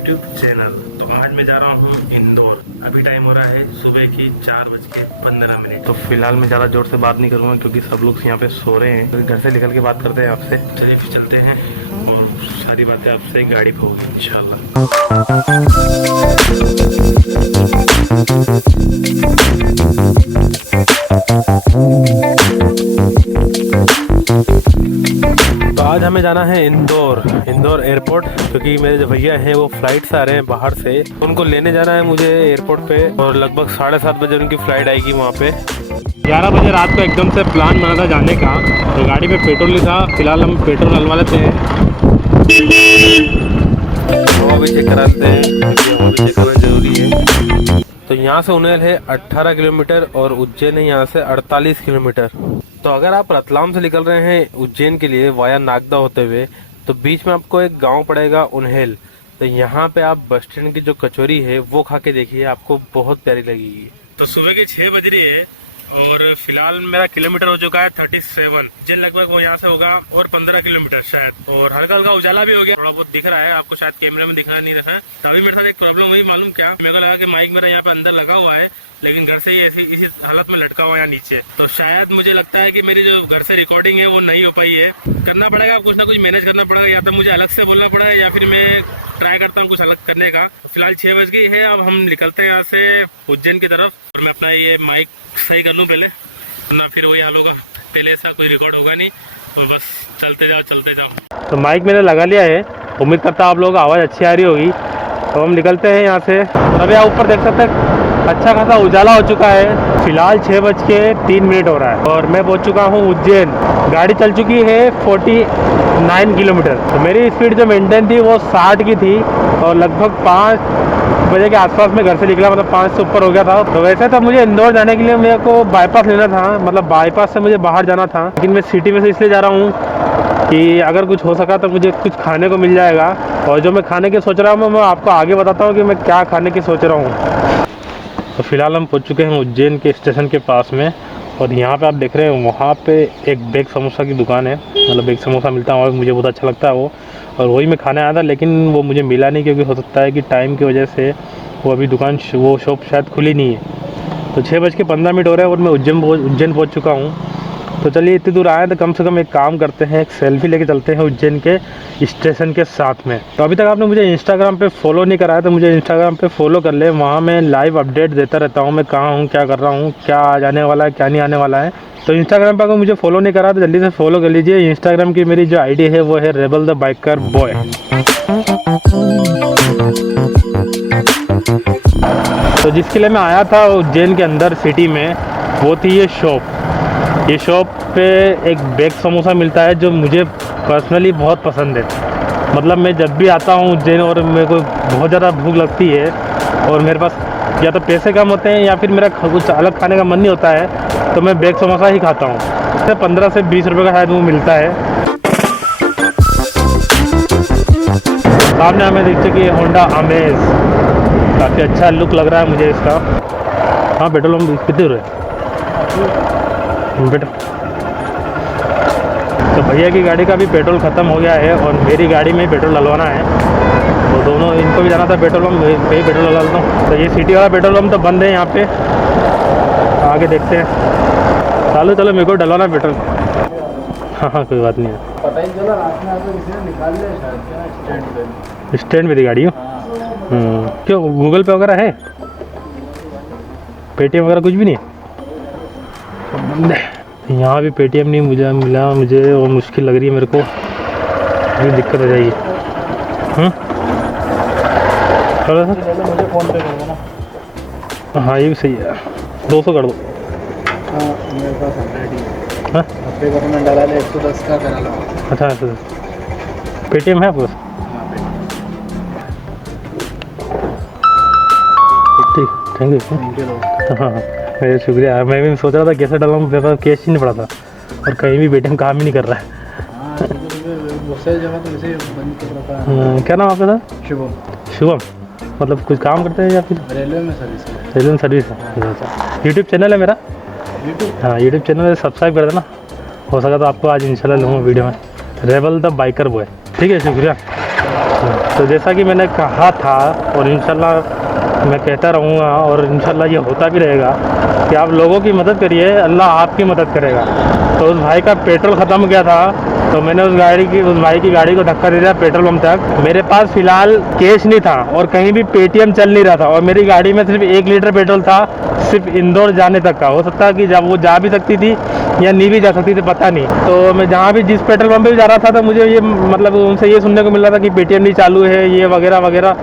YouTube channel. तो आज मैं जा रहा हूँ इंदौर। अभी टाइम हो रहा है सुबह की 4:15। तो फिलहाल मैं ज़्यादा जोर से बात नहीं करूँगा क्योंकि सब लोग यहाँ पे सो रहे हैं। तो घर से निकल के बात करते हैं आपसे। चलिए फिर चलते हैं और सारी बातें आपसे गाड़ी पे होगी इंशाल्लाह। तो आज हमें जाना है इंदौर एयरपोर्ट, क्योंकि मेरे जो भैया हैं वो फ्लाइट से आ रहे हैं बाहर से। उनको लेने जाना है मुझे एयरपोर्ट पे और लगभग 7:30 बजे उनकी फ़्लाइट आएगी वहाँ पे। 11 बजे रात को एकदम से प्लान बना था जाने का, तो गाड़ी में पेट्रोल नहीं था। फिलहाल हम पेट्रोल डलवा लेते हैं, हवा भी चेक कराते हैं क्योंकि हवा भी चेक करना ज़रूरी है। तो यहाँ से उन्हेल है 18 किलोमीटर और उज्जैन है यहाँ से 48 किलोमीटर। तो अगर आप रतलाम से निकल रहे हैं उज्जैन के लिए वाया नागदा होते हुए, तो बीच में आपको एक गांव पड़ेगा उन्हेल। तो यहाँ पे आप बस स्टैंड की जो कचौरी है वो खा के देखिए, आपको बहुत प्यारी लगेगी। तो सुबह के 6 बज रही है और फिलहाल मेरा किलोमीटर हो चुका है 37। जिन लगभग वो यहाँ से होगा और 15 किलोमीटर शायद। और हल्का हल्का उजाला भी हो गया, थोड़ा बहुत दिख रहा है आपको, शायद कैमरे में दिखा नहीं रहा है। तभी मेरे साथ एक प्रॉब्लम हुई, मालूम क्या, मेरे को लगा कि माइक मेरा यहाँ पे अंदर लगा हुआ है, लेकिन घर से ही ऐसी इसी हालत में लटका हुआ है यहाँ नीचे। तो शायद मुझे लगता है कि मेरी जो घर से रिकॉर्डिंग है वो नहीं हो पाई है। करना पड़ेगा, कुछ ना कुछ मैनेज करना पड़ेगा, या तो मुझे अलग से बोलना पड़ेगा या फिर मैं ट्राई करता हूँ कुछ अलग करने का। फिलहाल 6 बज गई है, अब हम निकलते हैं यहाँ से उज्जैन की तरफ। और मैं अपना ये माइक सही कर लूँ पहले, ना फिर वही हाल होगा, पहले ऐसा कोई रिकॉर्ड होगा नहीं। तो बस चलते जाओ। तो माइक मैंने लगा लिया है, उम्मीद करता हूँ आप लोगों को आवाज़ अच्छी आ रही होगी। तो हम निकलते हैं यहाँ से। अभी आप ऊपर देख सकते हैं अच्छा खासा उजाला हो चुका है। फिलहाल 6:03 हो रहा है और मैं पहुँच चुका हूँ उज्जैन। गाड़ी चल चुकी है 49 किलोमीटर। तो मेरी स्पीड जो मेंटेन थी वो 60 की थी और लगभग 5 बजे के आसपास में घर से निकला, मतलब 5 से ऊपर हो गया था। तो वैसे तो मुझे इंदौर जाने के लिए मेरे को बाईपास लेना था, मतलब बाईपास से मुझे बाहर जाना था, लेकिन मैं सिटी में से इसलिए जा रहा हूँ कि अगर कुछ हो सका तो मुझे कुछ खाने को मिल जाएगा। और जो मैं खाने की सोच रहा हूँ मैं आपको आगे बताता हूँ कि मैं क्या खाने की सोच रहा हूँ। तो फिलहाल हम पहुँच चुके हैं उज्जैन के स्टेशन के पास में और यहाँ पे आप देख रहे हैं वहाँ पे एक बेग समोसा की दुकान है, मतलब बेग समोसा मिलता है और मुझे बहुत अच्छा लगता है वो, और वही मैं खाने आया था, लेकिन वो मुझे मिला नहीं क्योंकि हो सकता है कि टाइम की वजह से वो अभी दुकान वो शॉप शायद खुली नहीं है। तो 6:15 हो रहा है और मैं उज्जैन पहुँच चुका हूँ। तो चलिए इतनी दूर आए तो कम से कम एक काम करते हैं, एक सेल्फी लेके चलते हैं उज्जैन के स्टेशन के साथ में। तो अभी तक आपने मुझे इंस्टाग्राम पे फॉलो नहीं कराया तो मुझे इंस्टाग्राम पे फॉलो कर ले, वहाँ मैं लाइव अपडेट देता रहता हूँ, मैं कहाँ हूँ, क्या कर रहा हूँ, क्या आ जाने वाला है, क्या नहीं आने वाला है। तो इंस्टाग्राम पर अगर मुझे फॉलो नहीं करा तो जल्दी से फॉलो कर लीजिए। इंस्टाग्राम की मेरी जो आईडी है वो है रेबल द बाइकर बॉय। तो जिसके लिए मैं आया था उज्जैन के अंदर सिटी में, वो थी ये शॉप। ये शॉप पे एक बेग समोसा मिलता है जो मुझे पर्सनली बहुत पसंद है। मतलब मैं जब भी आता हूँ उज्जैन और मेरे को बहुत ज़्यादा भूख लगती है और मेरे पास या तो पैसे कम होते हैं या फिर मेरा कुछ अलग खाने का मन नहीं होता है, तो मैं बेग समोसा ही खाता हूँ। इससे 15 से 20 रुपये का शायद वो मिलता है। सामने हमें देखते कि होंडा अमेज, काफ़ी अच्छा लुक लग रहा है मुझे इसका। हाँ पेट्रोल हम कितने रुपये बेटा। तो भैया की गाड़ी का भी पेट्रोल ख़त्म हो गया है और मेरी गाड़ी में पेट्रोल डलवाना है, तो दोनों इनको भी जाना था पेट्रोल पंप, वही पेट्रोल डलवा लेता हूँ। तो ये सिटी वाला पेट्रोल पंप तो बंद है यहाँ पे, आगे देखते हैं। चलो मेरे को डलवाना पेट्रोल। हाँ कोई बात नहीं है, पता ही चला रात में आपको किसी ने निकाल लिया शायद स्टैंड पे थी गाड़ी। क्यों गूगल पे वगैरह है, पेटीएम वगैरह कुछ भी नहीं? यहाँ भी पेटीएम नहीं मिला मुझे और मुश्किल लग रही है मेरे को, ये दिक्कत हो जाएगी। चलो सर मुझे फ़ोन पे कर दो ना। हाँ ये भी सही है, 200 कर दो। हाँ मेरे पास 100 ही है। हाँ पे पर मैं डाला ले 110 का करा लो। अच्छा पेटीएम है आपके पास? ठीक थैंक यू। हाँ मेरे शुक्रिया। मैं भी सोच रहा था कैसे डालूँ, मेरे पास कैश ही नहीं पड़ा था और कहीं भी पेटीएम काम ही नहीं कर रहा है। बहुत सारी जगह तो वैसे बंद कर रखा है। क्या नाम आपका सर? शुभम। मतलब कुछ काम करते हैं या फिर रेलवे में सर्विस है? रेलवे में सर्विस है। यूट्यूब चैनल है मेरा। हाँ यूट्यूब चैनल सब्सक्राइब कर देना, हो सका तो आपको आज इंशाल्लाह लूँगा वीडियो में, रेबल द बाइकर बॉय। ठीक है शुक्रिया। तो जैसा कि मैंने कहा था और इंशाल्लाह मैं कहता रहूँगा और इंशाल्लाह ये होता भी रहेगा कि आप लोगों की मदद करिए, अल्लाह आपकी मदद करेगा। तो उस भाई का पेट्रोल ख़त्म हो गया था, तो मैंने उस भाई की गाड़ी को धक्का दे दिया पेट्रोल पंप तक। मेरे पास फ़िलहाल कैश नहीं था और कहीं भी पेटीएम चल नहीं रहा था और मेरी गाड़ी में सिर्फ 1 लीटर पेट्रोल था, सिर्फ इंदौर जाने तक का। हो सकता है कि जब वो जा भी सकती थी या नहीं भी जा सकती थी, पता नहीं। तो मैं जहाँ भी जिस पेट्रोल पंप पे भी जा रहा था तो मुझे ये मतलब उनसे ये सुनने को मिल रहा था कि पेटीएम नहीं चालू है, ये वगैरह वगैरह।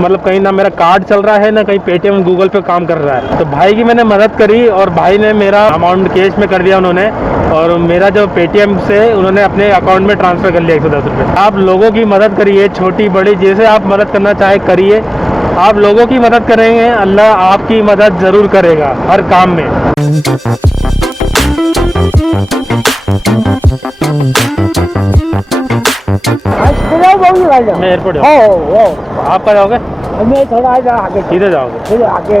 मतलब कहीं ना मेरा कार्ड चल रहा है ना कहीं पेटीएम गूगल पे काम कर रहा है। तो भाई की मैंने मदद करी और भाई ने मेरा अमाउंट कैश में कर दिया उन्होंने, और मेरा जो पेटीएम से उन्होंने अपने अकाउंट में ट्रांसफ़र कर लिया 110 रुपये। आप लोगों की मदद करिए, छोटी बड़ी जैसे आप मदद करना चाहे करिए। आप लोगों की मदद करेंगे, अल्लाह आपकी मदद ज़रूर करेगा हर काम में। मैं एयरपोर्ट जाऊँ। आप कहाँ जाओगे? मैं थोड़ा आगे सीधे जाओगे? आगे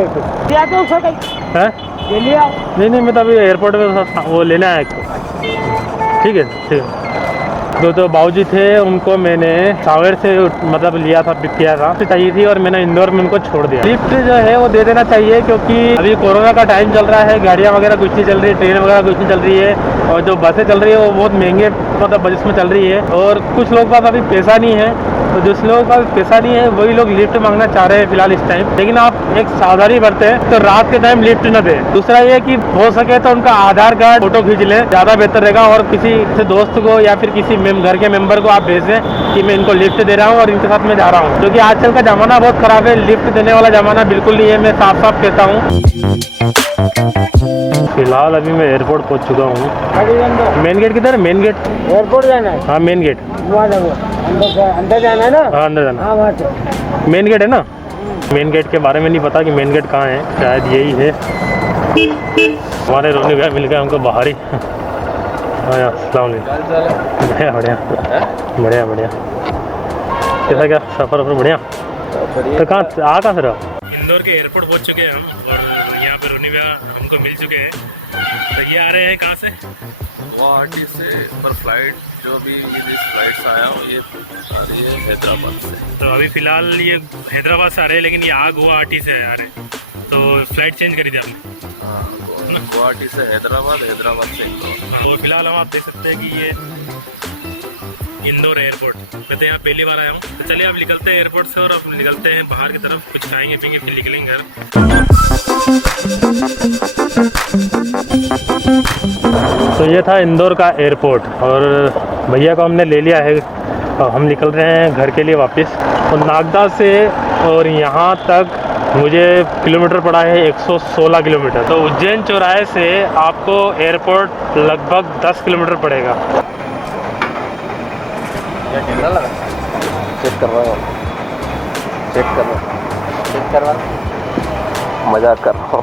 हैं? नहीं, मैं तो अभी एयरपोर्ट में वो लेने आया एक। ठीक है, ठीक है। तो बाबूजी थे, उनको मैंने सावेर से मतलब लिया था, पिक किया था, चाहिए थी और मैंने इंदौर में उनको छोड़ दिया। लिफ्ट जो है वो दे देना चाहिए क्योंकि अभी कोरोना का टाइम चल रहा है, गाड़ियाँ वगैरह कुछ नहीं चल रही है, ट्रेन वगैरह कुछ नहीं चल रही है, और जो बसें चल रही है वो बहुत महंगे मतलब बजट में चल रही है। और कुछ लोगों के पास अभी पैसा नहीं है, तो जिस लोगों के पास पैसा नहीं है वही लोग लिफ्ट मांगना चाह रहे हैं फिलहाल इस टाइम। लेकिन आप एक सावधानी बरतें तो रात के टाइम लिफ्ट न दें। दूसरा ये कि हो सके तो उनका आधार कार्ड फोटो खींच लें, ज़्यादा बेहतर रहेगा। और किसी से दोस्त को या फिर किसी घर के मेंबर को आप भेजें कि मैं इनको लिफ्ट दे रहा हूँ और इनके साथ मैं जा रहा हूँ, क्योंकि आजकल का ज़माना बहुत ख़राब है। लिफ्ट देने वाला ज़माना बिल्कुल नहीं है, मैं साफ साफ कहता हूँ। फिलहाल अभी मैं एयरपोर्ट पहुँच चुका हूँ। मेन गेट किधर है? मेन गेट एयरपोर्ट जाना है, हाँ मेन गेट अंदर जाना है ना? हाँ अंदर जाना। हाँ वहाँ से मेन गेट है ना? मेन गेट के बारे में नहीं पता कि मेन गेट कहाँ है, शायद यही है। हमारे रोने गए मिल गए हमको बाहर ही। हाँ अस्सलाम वालेकुम। बढ़िया बढ़िया बढ़िया बढ़िया। कैसा क्या सफ़र वफ़र? बढ़िया। तो कहाँ से रहो? इंदौर के एयरपोर्ट पहुँच चुके हैं हम और यहाँ पे रोनी भैया हमको मिल चुके हैं। तो ये आ रहे हैं कहाँ से? गुवाहाटी से पर फ्लाइट जो भी जिस फ्लाइट से आया हूँ ये आ रही है हैदराबाद से। तो अभी फ़िलहाल ये हैदराबाद से आ रहे हैं, लेकिन ये आ गुवाहाटी से आ रहे हैं, तो फ्लाइट चेंज करी थी आपने? हाँ, गुवाहाटी से हैदराबाद, हैदराबाद से इंदौर। तो फिलहाल हम आप देख सकते हैं कि ये इंदौर एयरपोर्ट, मैं तो यहाँ पहली बार आया हूँ। तो चलिए अब निकलते हैं एयरपोर्ट से और अब निकलते हैं बाहर की तरफ, कुछ खाएंगे पीएंगे फिर निकलेंगे घर। तो ये था इंदौर का एयरपोर्ट और भैया को हमने ले लिया है और हम निकल रहे हैं घर के लिए वापस। तो नागदा से और यहाँ तक मुझे किलोमीटर पड़ा है 116 किलोमीटर। तो उज्जैन चौराहे से आपको एयरपोर्ट लगभग 10 किलोमीटर पड़ेगा। कैमरा लगा चेक कर रहा हूँ, चेक कर रहा हूँ, मजाक कर रहा हूँ।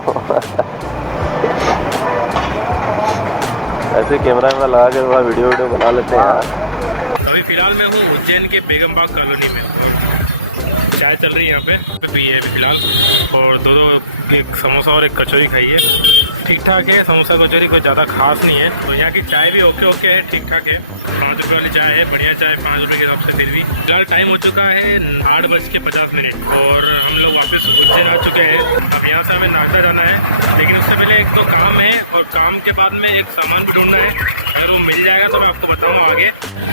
ऐसे कैमरा में लगा के थोड़ा वीडियो बना लेते हैं यार। अभी फिलहाल मैं हूँ उज्जैन के बेगम बाग कॉलोनी में। चाय चल रही है यहाँ पे पी है फिलहाल, और दो एक समोसा और एक कचौरी खाई है। ठीक ठाक है, समोसा कचौरी कोई ज़्यादा खास नहीं है। तो यहाँ की चाय भी ओके है, ठीक ठाक है। 5 रुपये वाली चाय है, बढ़िया चाय 5 रुपये के हिसाब से। फिर भी फिलहाल टाइम हो चुका है 8:50 और हम लोग वापस उज्जैन आ चुके हैं। अब यहाँ से हमें नागदा जाना है, लेकिन उससे पहले एक दो काम है और काम के बाद में एक सामान भी ढूंढना है। अगर वो मिल जाएगा तो मैं आपको बताऊँगा आगे।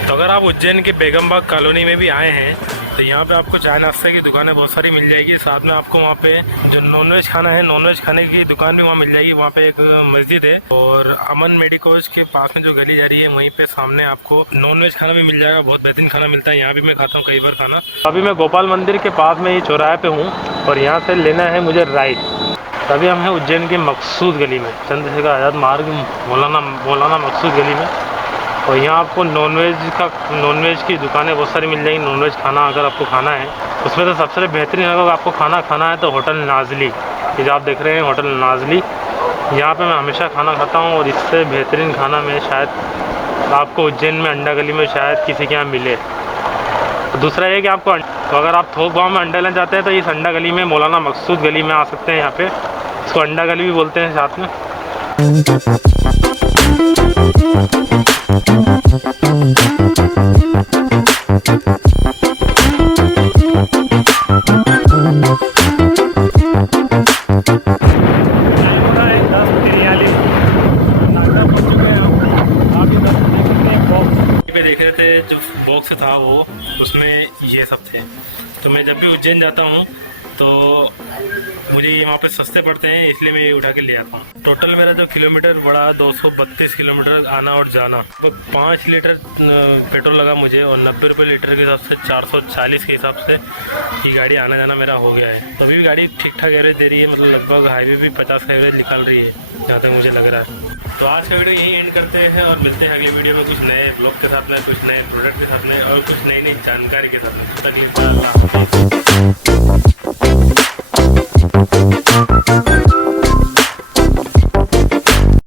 तो अगर आप उज्जैन के बेगम बाग कॉलोनी में भी आए हैं तो यहाँ पे आपको चाय नाश्ते की दुकानें बहुत सारी मिल जाएगी। साथ में आपको वहाँ पे जो नॉनवेज खाना है, नॉनवेज खाने की दुकान भी वहाँ मिल जाएगी। वहाँ पे एक मस्जिद है और अमन मेडिकोज के पास में जो गली जा रही है वहीं पे सामने आपको नॉनवेज खाना भी मिल जाएगा। बहुत बेहतरीन खाना मिलता है, यहाँ भी मैं खाता हूँ कई बार खाना। अभी मैं गोपाल मंदिर के पास में ही चौराहे पे हूँ और यहाँ से लेना है मुझे राइट। तभी हम हैं उज्जैन की मकसूद गली में, चंद्रशेखर आज़ाद मार्ग मौलाना मकसूद गली में। और यहाँ आपको नॉनवेज की दुकानें बहुत सारी मिल जाएंगी। नॉनवेज खाना अगर आपको खाना है उसमें तो सबसे बेहतरीन अगर आपको खाना है तो होटल नाजली, ये जो आप देख रहे हैं होटल नाजली, यहाँ पे मैं हमेशा खाना खाता हूँ। और इससे बेहतरीन खाना मैं शायद आपको उज्जैन में अंडा गली में शायद किसी के यहाँ मिले। दूसरा ये कि आपको तो अगर आप थोक भाव में अंडा लेना चाहते हैं तो इस अंडा गली में मौलाना मकसूद गली में आ सकते हैं। यहाँ पे इसको अंडा गली भी बोलते हैं साथ में। देख रहे थे जो बॉक्स था वो, उसमें ये सब थे। तो मैं जब भी उज्जैन जाता हूँ तो मुझे ये वहाँ पे सस्ते पड़ते हैं, इसलिए मैं ये उठा के ले आता हूँ। टोटल मेरा जो किलोमीटर बढ़ा 232 किलोमीटर आना और जाना। तो 5 लीटर पेट्रोल लगा मुझे और 90 रुपये लीटर के हिसाब से 440 के हिसाब से ये गाड़ी आना जाना मेरा हो गया है। तो अभी भी गाड़ी ठीक ठाक एवरेज दे रही है, मतलब लगभग हाईवे भी 50 का एवरेज निकाल रही है जहाँ तक मुझे लग रहा है। तो आज का वीडियो यही एंड करते हैं और मिलते हैं अगले वीडियो में कुछ नए ब्लॉग के साथ में, कुछ नए प्रोडक्ट के साथ में और कुछ नई नई जानकारी के साथ में। तब तक के लिए